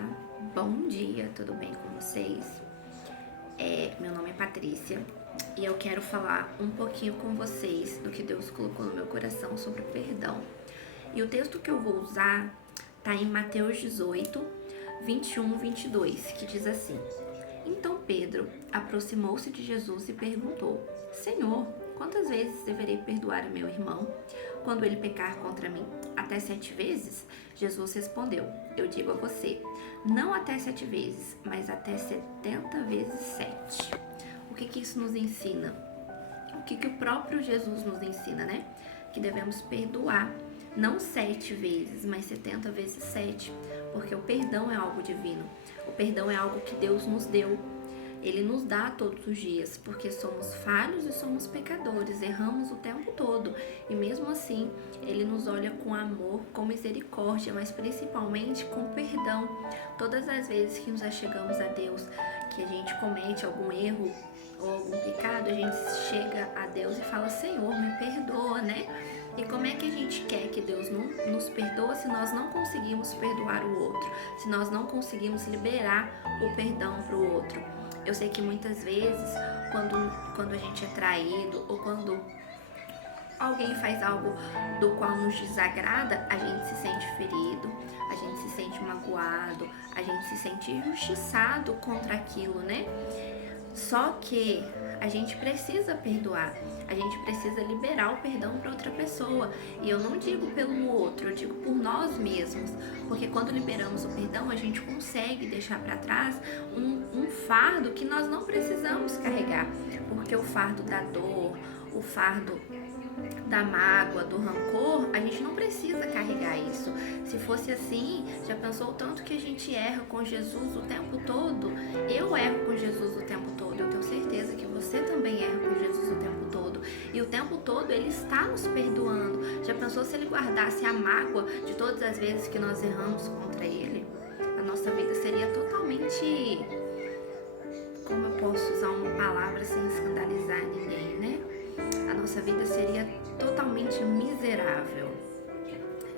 Olá, bom dia, tudo bem com vocês? Meu nome é Patrícia e eu quero falar um pouquinho com vocês do que Deus colocou no meu coração sobre o perdão. E o texto que eu vou usar está em Mateus 18, 21, 22, que diz assim: Então Pedro aproximou-se de Jesus e perguntou: Senhor, quantas vezes deverei perdoar a meu irmão quando ele pecar contra mim? Até 7 vezes? Jesus respondeu: Eu digo a você, não até 7 vezes, mas até 70 vezes 7. O que isso nos ensina? O que o próprio Jesus nos ensina, né? Que devemos perdoar, não 7 vezes, mas 70 vezes 7, porque o perdão é algo divino. O perdão é algo que Deus nos deu. Ele nos dá todos os dias, porque somos falhos e somos pecadores, erramos o tempo todo. E mesmo assim, Ele nos olha com amor, com misericórdia, mas principalmente com perdão. Todas as vezes que nos achegamos a Deus, que a gente comete algum erro ou algum pecado, a gente chega a Deus e fala: Senhor, me perdoa, né? E como é que a gente quer que Deus não nos perdoa se nós não conseguimos perdoar o outro? Se nós não conseguimos liberar o perdão para o outro? Eu sei que muitas vezes, quando a gente é traído ou quando alguém faz algo do qual nos desagrada, a gente se sente ferido, a gente se sente magoado, a gente se sente injustiçado contra aquilo, né? Só que a gente precisa perdoar, a gente precisa liberar o perdão para outra pessoa. E eu não digo pelo outro, eu digo por nós mesmos. Porque quando liberamos o perdão, a gente consegue deixar para trás um fardo que nós não precisamos carregar. Porque o fardo da dor, o fardo da mágoa, do rancor, a gente não precisa carregar isso. Se fosse assim, já pensou o tanto que a gente erra com Jesus o tempo todo? Eu erro com Jesus o tempo todo, eu tenho certeza que você também erra com Jesus o tempo todo. E o tempo todo Ele está nos perdoando. Já pensou se Ele guardasse a mágoa de todas as vezes que nós erramos contra Ele? A nossa vida seria totalmente... Como eu posso usar uma palavra sem escandalizar ninguém, né? A nossa vida seria totalmente miserável.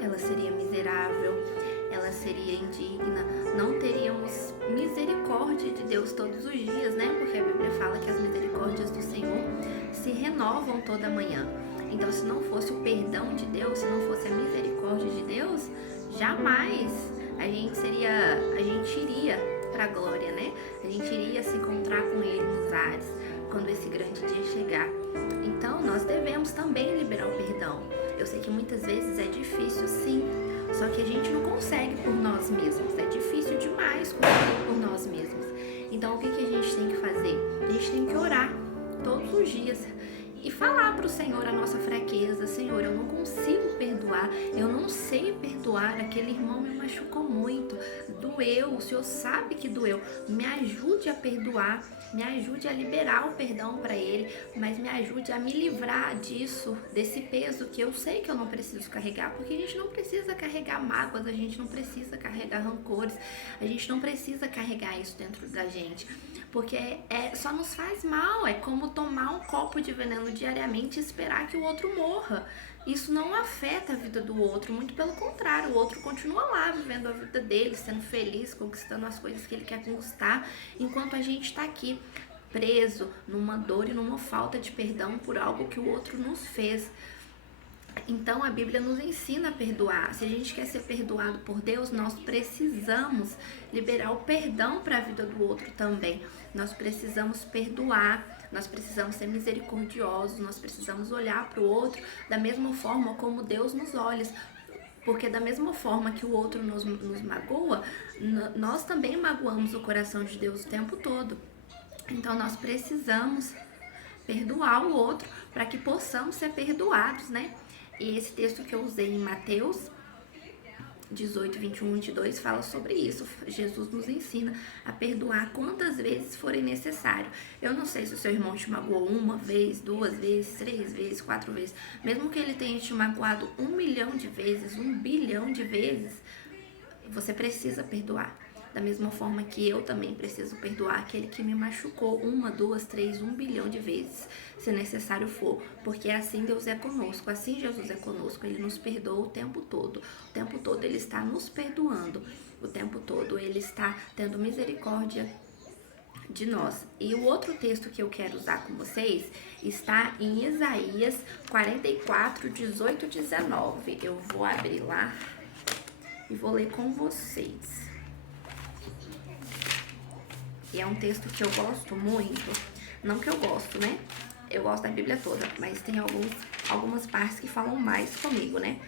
Ela seria miserável, ela seria indigna, não teríamos misericórdia de Deus todos os dias, né? Porque a Bíblia fala que as misericórdias do Senhor se renovam toda manhã. Então, se não fosse o perdão de Deus, se não fosse a misericórdia de Deus, jamais a gente iria para a glória, né? A gente iria se encontrar com Ele nos ares, quando esse grande dia chegar. Então, nós devemos também liberar o perdão. Eu sei que muitas vezes é difícil, sim, só que a gente não consegue por nós mesmos. É difícil demais conseguir por nós mesmos. Então, o que a gente tem que fazer? A gente tem que orar todos os dias e falar para o Senhor a nossa fraqueza. Senhor, eu não consigo perdoar, eu não sei perdoar, aquele irmão me machucou muito, doeu, o Senhor sabe que doeu, me ajude a perdoar, me ajude a liberar o perdão para ele, mas me ajude a me livrar disso, desse peso que eu sei que eu não preciso carregar, porque a gente não precisa carregar mágoas, a gente não precisa carregar rancores, a gente não precisa carregar isso dentro da gente, porque só nos faz mal. É como tomar um copo de veneno diariamente e esperar que o outro morra. Isso não afeta a vida do outro, muito pelo contrário, o outro continua lá vivendo a vida dele, sendo feliz, conquistando as coisas que ele quer conquistar, enquanto a gente está aqui preso numa dor e numa falta de perdão por algo que o outro nos fez. Então a Bíblia nos ensina a perdoar. Se a gente quer ser perdoado por Deus, nós precisamos liberar o perdão para a vida do outro também. Nós precisamos perdoar, nós precisamos ser misericordiosos, nós precisamos olhar para o outro da mesma forma como Deus nos olha. Porque da mesma forma que o outro nos magoa, nós também magoamos o coração de Deus o tempo todo. Então nós precisamos perdoar o outro para que possamos ser perdoados, né? E esse texto que eu usei em Mateus 18, 21, 22 fala sobre isso. Jesus nos ensina a perdoar quantas vezes forem necessário. Eu não sei se o seu irmão te magoou 1 vez, 2 vezes, 3 vezes, 4 vezes. Mesmo que ele tenha te magoado 1 milhão de vezes, 1 bilhão de vezes, você precisa perdoar. Da mesma forma que eu também preciso perdoar aquele que me machucou 1, 2, 3, 1 bilhão de vezes, se necessário for, porque assim Deus é conosco, assim Jesus é conosco, Ele nos perdoa o tempo todo Ele está nos perdoando, o tempo todo Ele está tendo misericórdia de nós. E o outro texto que eu quero usar com vocês está em Isaías 44, 18 e 19. Eu vou abrir lá e vou ler com vocês. E é um texto que eu gosto muito, não que eu gosto, né? Eu gosto da Bíblia toda, mas tem algumas partes que falam mais comigo, né?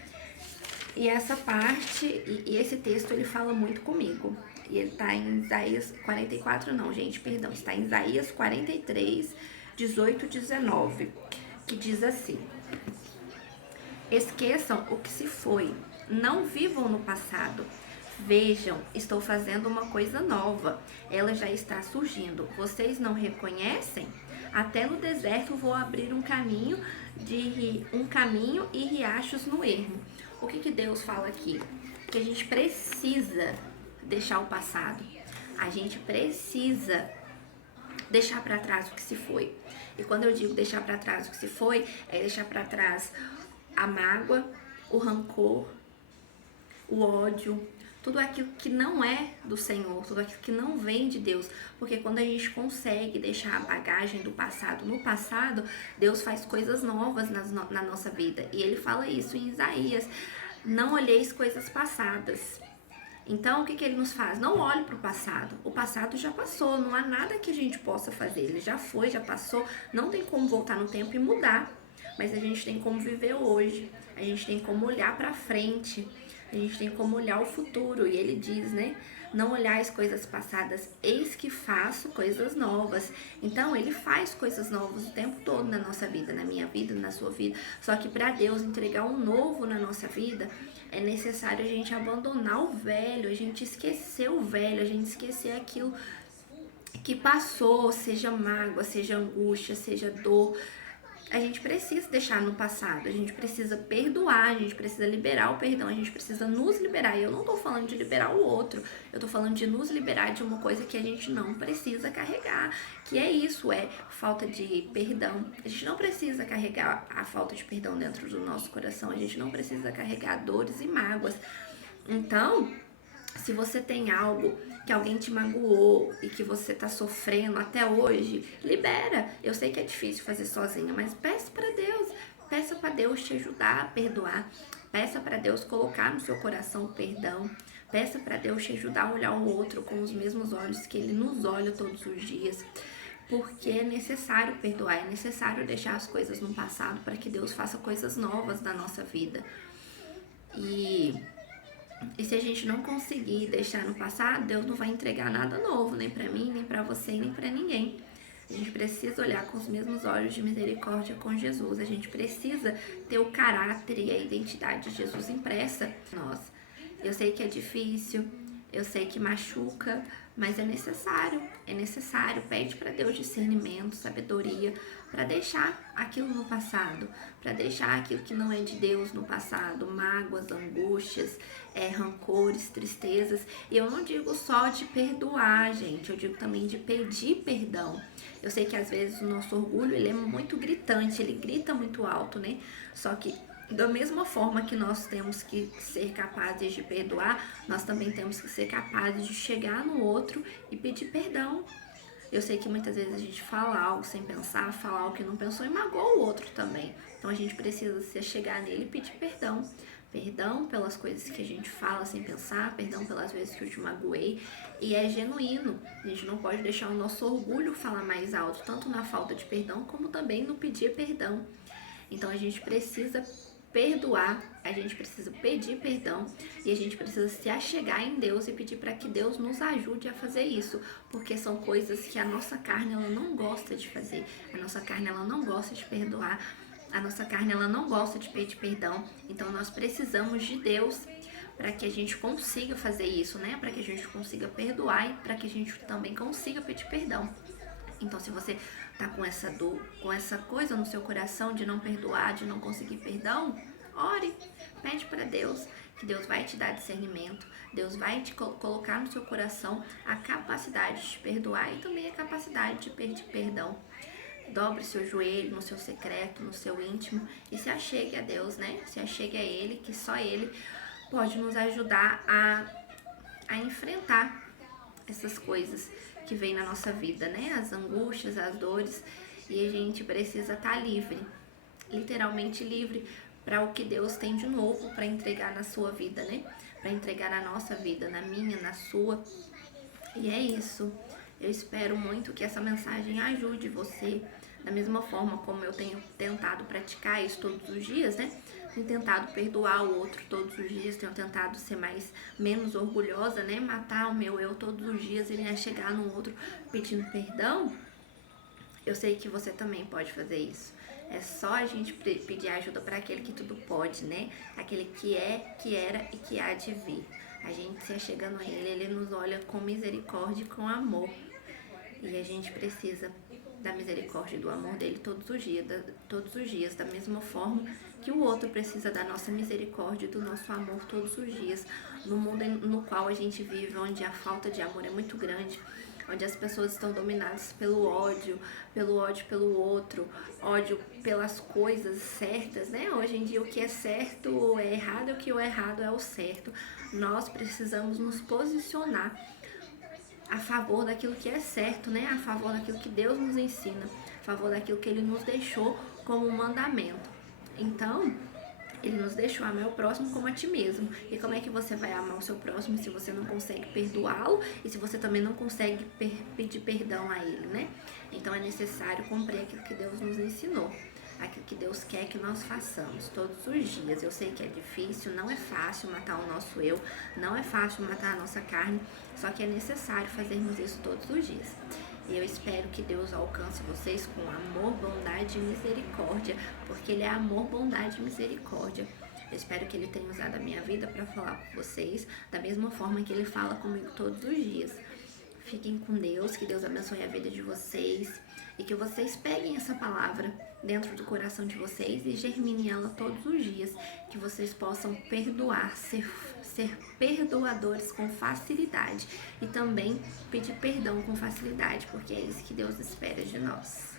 E essa parte, e esse texto, ele fala muito comigo. E ele tá em Isaías 44, não, gente, perdão. Está em Isaías 43, 18 e 19, que diz assim: esqueçam o que se foi, não vivam no passado. Vejam, estou fazendo uma coisa nova, ela já está surgindo. Vocês não reconhecem? Até no deserto vou abrir um caminho e riachos no ermo. O que Deus fala aqui? Que a gente precisa deixar o passado. A gente precisa deixar para trás o que se foi. E quando eu digo deixar para trás o que se foi, é deixar para trás a mágoa, o rancor, o ódio, tudo aquilo que não é do Senhor, tudo aquilo que não vem de Deus. Porque quando a gente consegue deixar a bagagem do passado no passado, Deus faz coisas novas na nossa vida. E Ele fala isso em Isaías: não olheis coisas passadas. Então, o que Ele nos faz? Não olhe para o passado. O passado já passou, não há nada que a gente possa fazer. Ele já foi, já passou, não tem como voltar no tempo e mudar. Mas a gente tem como viver hoje, a gente tem como olhar para frente, a gente tem como olhar o futuro. E Ele diz, né? Não olhais coisas passadas, eis que faço coisas novas. Então, Ele faz coisas novas o tempo todo na nossa vida, na minha vida, na sua vida. Só que para Deus entregar um novo na nossa vida, é necessário a gente abandonar o velho, a gente esquecer o velho, a gente esquecer aquilo que passou, seja mágoa, seja angústia, seja dor. A gente precisa deixar no passado, a gente precisa perdoar, a gente precisa liberar o perdão, a gente precisa nos liberar. E eu não tô falando de liberar o outro, eu tô falando de nos liberar de uma coisa que a gente não precisa carregar, que é isso, é falta de perdão. A gente não precisa carregar a falta de perdão dentro do nosso coração, a gente não precisa carregar dores e mágoas. Então, se você tem algo que alguém te magoou e que você tá sofrendo até hoje, libera. Eu sei que é difícil fazer sozinha, mas peça para Deus te ajudar a perdoar. Peça para Deus colocar no seu coração o perdão. Peça para Deus te ajudar a olhar o outro com os mesmos olhos que Ele nos olha todos os dias. Porque é necessário perdoar, é necessário deixar as coisas no passado para que Deus faça coisas novas na nossa vida. E se a gente não conseguir deixar no passado, Deus não vai entregar nada novo, nem pra mim, nem pra você, nem pra ninguém. A gente precisa olhar com os mesmos olhos de misericórdia com Jesus. A gente precisa ter o caráter e a identidade de Jesus impressa em nós. Eu sei que é difícil, eu sei que machuca, mas é necessário. Pede para Deus discernimento, sabedoria, para deixar aquilo no passado, para deixar aquilo que não é de Deus no passado, mágoas, angústias, rancores, tristezas. E eu não digo só de perdoar, gente, eu digo também de pedir perdão. Eu sei que às vezes o nosso orgulho, ele é muito gritante, ele grita muito alto, né? Só que da mesma forma que nós temos que ser capazes de perdoar, nós também temos que ser capazes de chegar no outro e pedir perdão. Eu sei que muitas vezes a gente fala algo sem pensar, fala algo que não pensou e magoa o outro também. Então a gente precisa se chegar nele e pedir perdão. Perdão pelas coisas que a gente fala sem pensar, perdão pelas vezes que eu te magoei. E é genuíno. A gente não pode deixar o nosso orgulho falar mais alto, tanto na falta de perdão, como também no pedir perdão. Então a gente precisa perdoar, a gente precisa pedir perdão e a gente precisa se achegar em Deus e pedir para que Deus nos ajude a fazer isso, porque são coisas que a nossa carne ela não gosta de fazer, a nossa carne ela não gosta de perdoar, a nossa carne ela não gosta de pedir perdão. Então nós precisamos de Deus para que a gente consiga fazer isso, né? Para que a gente consiga perdoar e para que a gente também consiga pedir perdão. Então, se você tá com essa dor, com essa coisa no seu coração de não perdoar, de não conseguir perdão, ore, pede para Deus que Deus vai te dar discernimento, Deus vai te colocar no seu coração a capacidade de te perdoar e também a capacidade de pedir perdão. Dobre seu joelho no seu secreto, no seu íntimo e se achegue a Deus, né? Se achegue a Ele, que só Ele pode nos ajudar a enfrentar essas coisas que vêm na nossa vida, né? As angústias, as dores, e a gente precisa estar livre, literalmente livre, para o que Deus tem de novo para entregar na sua vida, né? Para entregar na nossa vida, na minha, na sua. E é isso. Eu espero muito que essa mensagem ajude você, da mesma forma como eu tenho tentado praticar isso todos os dias, né? Tenho tentado perdoar o outro todos os dias, tenho tentado ser menos orgulhosa, né? Matar o meu eu todos os dias e me chegar no outro pedindo perdão. Eu sei que você também pode fazer isso. É só a gente pedir ajuda para aquele que tudo pode, né? Aquele que é, que era e que há de vir. A gente se achegando a Ele nos olha com misericórdia e com amor. E a gente precisa da misericórdia e do amor dele todos os dias, da mesma forma que o outro precisa da nossa misericórdia e do nosso amor todos os dias. No mundo no qual a gente vive, onde a falta de amor é muito grande, onde as pessoas estão dominadas pelo ódio pelo outro, ódio pelas coisas certas, né? Hoje em dia o que é certo é errado e o que é errado é o certo. Nós precisamos nos posicionar a favor daquilo que é certo, né? A favor daquilo que Deus nos ensina, a favor daquilo que Ele nos deixou como um mandamento. Então, Ele nos deixou amar o próximo como a ti mesmo. E como é que você vai amar o seu próximo se você não consegue perdoá-lo e se você também não consegue pedir perdão a ele, né? Então é necessário cumprir aquilo que Deus nos ensinou, aquilo que Deus quer que nós façamos todos os dias. Eu sei que é difícil, não é fácil matar o nosso eu, não é fácil matar a nossa carne, só que é necessário fazermos isso todos os dias. E eu espero que Deus alcance vocês com amor, bondade e misericórdia, porque Ele é amor, bondade e misericórdia. Eu espero que Ele tenha usado a minha vida para falar com vocês, da mesma forma que Ele fala comigo todos os dias. Fiquem com Deus, que Deus abençoe a vida de vocês e que vocês peguem essa palavra dentro do coração de vocês e germinem ela todos os dias, que vocês possam perdoar, ser perdoadores com facilidade e também pedir perdão com facilidade, porque é isso que Deus espera de nós.